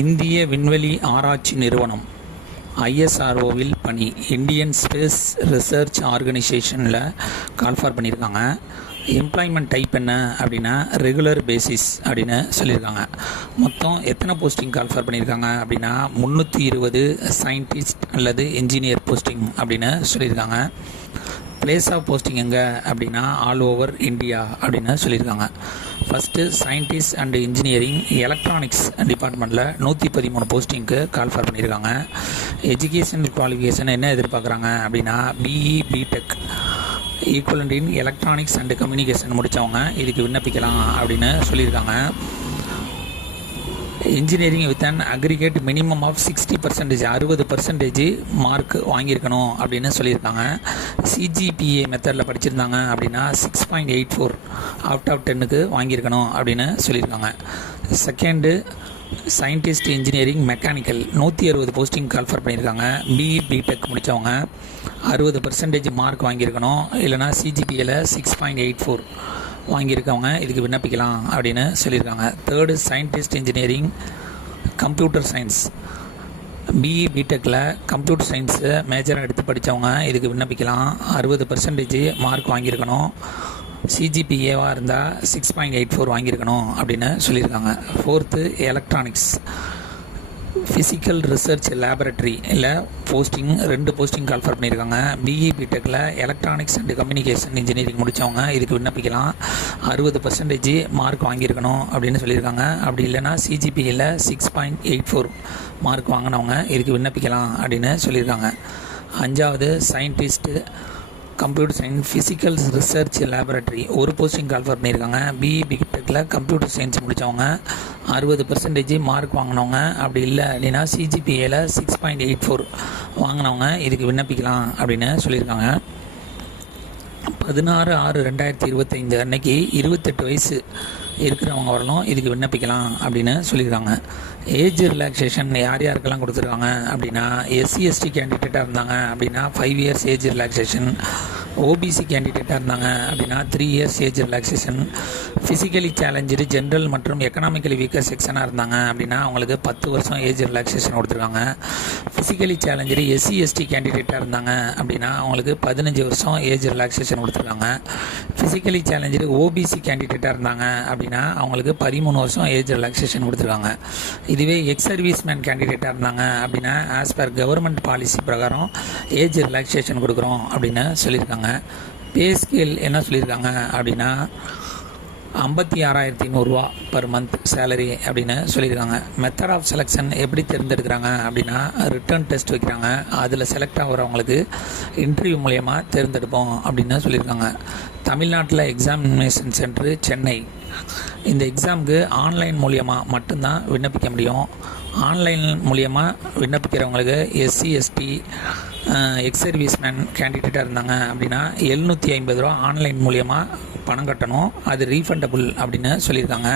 இந்திய விண்வெளி ஆராய்ச்சி நிறுவனம் ஐஎஸ்ஆர்ஓவில் பணி. இந்தியன் ஸ்பேஸ் ரிசர்ச் ஆர்கனைசேஷனில் கால்ஃபார் பண்ணியிருக்காங்க. எம்ப்ளாய்மெண்ட் டைப் என்ன அப்படின்னா ரெகுலர் பேசிஸ் அப்படின்னு சொல்லியிருக்காங்க. மொத்தம் எத்தனை போஸ்டிங் கால்ஃபார் பண்ணியிருக்காங்க அப்படின்னா 320 சயின்டிஸ்ட் அல்லது என்ஜினியர் போஸ்டிங் அப்படின்னு சொல்லியிருக்காங்க. பிளேஸ் ஆஃப் போஸ்டிங் எங்கே அப்படின்னா ஆல் ஓவர் இந்தியா அப்படின்னு சொல்லியிருக்காங்க. First scientist and engineering electronics டிபார்ட்மெண்ட்டில் 113 போஸ்டிங்க்கு கால்ஃபார் பண்ணியிருக்காங்க. எஜுகேஷனல் குவாலிஃபிகேஷன் என்ன எதிர்பார்க்குறாங்க அப்படின்னா BE B Tech equivalent in electronics and communication முடித்தவங்க இதுக்கு விண்ணப்பிக்கலாம் அப்படின்னு சொல்லியிருக்காங்க. Engineering with an aggregate minimum of 60%, 60% mark வாங்கியிருக்கணும் அப்படின்னு சொல்லியிருக்காங்க. சிஜிபிஏ மெத்தடில் படிச்சிருந்தாங்க அப்படின்னா 6.84 அவுட் ஆஃப் 10க்கு வாங்கியிருக்கணும் அப்படின்னு சொல்லியிருக்காங்க. Second scientist engineering mechanical 160 posting call for பண்ணியிருக்காங்க. பிஇ பிடெக் முடித்தவங்க 60% மார்க் வாங்கியிருக்கணும், இல்லைனா சிஜிபிஏல 6.84 வாங்கியிருக்கவங்க இதுக்கு விண்ணப்பிக்கலாம் அப்படின்னு சொல்லியிருக்காங்க. Third scientist engineering computer science BE பிடெக்கில் கம்ப்யூட்டர் சயின்ஸு மேஜராக எடுத்து படித்தவங்க இதுக்கு விண்ணப்பிக்கலாம். 60% மார்க் வாங்கியிருக்கணும், சிஜிபிஏவாக இருந்தால் 6.84 வாங்கியிருக்கணும் அப்படின்னு சொல்லியிருக்காங்க. Fourth electronics physical research laboratory இல்லை போஸ்டிங் 2 போஸ்டிங் கால்ஃபர் பண்ணியிருக்காங்க. பிஇ பிடெக்கில் எலக்ட்ரானிக்ஸ் அண்ட் கம்யூனிகேஷன் இன்ஜினியரிங் முடித்தவங்க இதுக்கு விண்ணப்பிக்கலாம். 60% மார்க் வாங்கியிருக்கணும் அப்படின்னு சொல்லியிருக்காங்க. அப்படி இல்லைனா சிஜிபியில் 6.84 மார்க் வாங்கினவங்க இதுக்கு விண்ணப்பிக்கலாம் அப்படின்னு சொல்லியிருக்காங்க. அஞ்சாவது scientist computer science physical research laboratory 1 posting call for பண்ணியிருக்காங்க. பிஇ பிடெக்கில் கம்ப்யூட்டர் சயின்ஸ் முடித்தவங்க 60% மார்க் வாங்கினவங்க, அப்படி இல்லை அப்படின்னா சிஜிபிஏல 6.84 வாங்கினவங்க இதுக்கு விண்ணப்பிக்கலாம் அப்படின்னு சொல்லியிருக்காங்க. 16/6/2025 அன்னைக்கு 28 வயசு இருக்கிறவங்க வரலாம் இதுக்கு விண்ணப்பிக்கலாம் அப்படின்னு சொல்லியிருக்காங்க. ஏஜ் ரிலாக்ஸேஷன் யார் யாருக்கெல்லாம் கொடுத்துருக்காங்க அப்படின்னா எஸ்சி எஸ்டி கேண்டிடேட்டாக இருந்தாங்க அப்படின்னா 5 இயர்ஸ் ஏஜ் ரிலாக்ஸேஷன், ஓபிசி கேண்டிடேட்டாக இருந்தாங்க அப்படின்னா 3 years age relaxation, physically challenge general மற்றும் எக்கனாமிக்கலி வீக்கர் செக்ஷனாக இருந்தாங்க அப்படின்னா அவங்களுக்கு 10 வருஷம் ஏஜ் ரிலாக்ஸேஷன் கொடுத்துருக்காங்க. ஃபிசிக்கலி சேலஞ்சு எஸ்சி எஸ்டி கேண்டிடேட்டாக இருந்தாங்க அப்படின்னா அவங்களுக்கு 15 வருஷம் ஏஜ் ரிலாக்ஸேஷன் கொடுத்துருக்காங்க. ஃபிசிக்கலி சேலஞ்சு ஓபிசி கேண்டிடேட்டாக இருந்தாங்க அப்படின்னா அவங்களுக்கு 13 வருஷம் ஏஜ் ரிலாக்ஸேஷன் கொடுத்துருக்காங்க. இதுவே எக்ஸ் சர்வீஸ்மேன் கேண்டிடேட்டாக இருந்தாங்க அப்படின்னா ஆஸ் பர் கவர்மெண்ட் பாலிசி பிரகாரம் ஏஜ் ரிலாக்ஸேஷன் கொடுக்குறோம் அப்படின்னு சொல்லியிருக்காங்க. பே ஸ்கேல் என்ன சொல்லியிருக்காங்க அப்படின்னா 56,100 ரூபா பர் மந்த் சேலரி அப்படின்னு சொல்லியிருக்காங்க. மெத்தட் ஆஃப் செலெக்ஷன் எப்படி தேர்ந்தெடுக்கிறாங்க அப்படின்னா ரிட்டன் டெஸ்ட் வைக்கிறாங்க, அதில் செலக்ட் ஆகிறவங்களுக்கு இன்டர்வியூ மூலயமா தேர்ந்தெடுப்போம் அப்படின்னு சொல்லியிருக்காங்க. தமிழ்நாட்டில் எக்ஸாமினேஷன் சென்டர் சென்னை. இந்த எக்ஸாமுக்கு ஆன்லைன் மூலியமாக மட்டும்தான் விண்ணப்பிக்க முடியும். ஆன்லைன் மூலியமாக விண்ணப்பிக்கிறவங்களுக்கு எஸ்சி எஸ்டி எக்ஸ் சர்வீஸ்மேன் கேண்டிடேட்டாக இருந்தாங்க அப்படின்னா 750 ரூபா ஆன்லைன் மூலியமாக பணம் கட்டணும், அது ரீஃபண்டபுள் அப்படின்னு சொல்லியிருக்காங்க.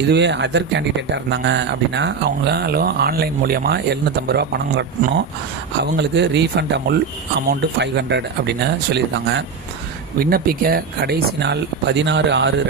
இதுவே அதர் கேண்டிடேட்டாக இருந்தாங்க அப்படின்னா அவங்களும் ஆன்லைன் மூலியமாக 750 ரூபா பணம் கட்டணும், அவங்களுக்கு ரீஃபண்டபுள் அமௌண்ட்டு 500 அப்படின்னு சொல்லியிருக்காங்க. விண்ணப்பிக்க கடைசி நாள் 16/6/2025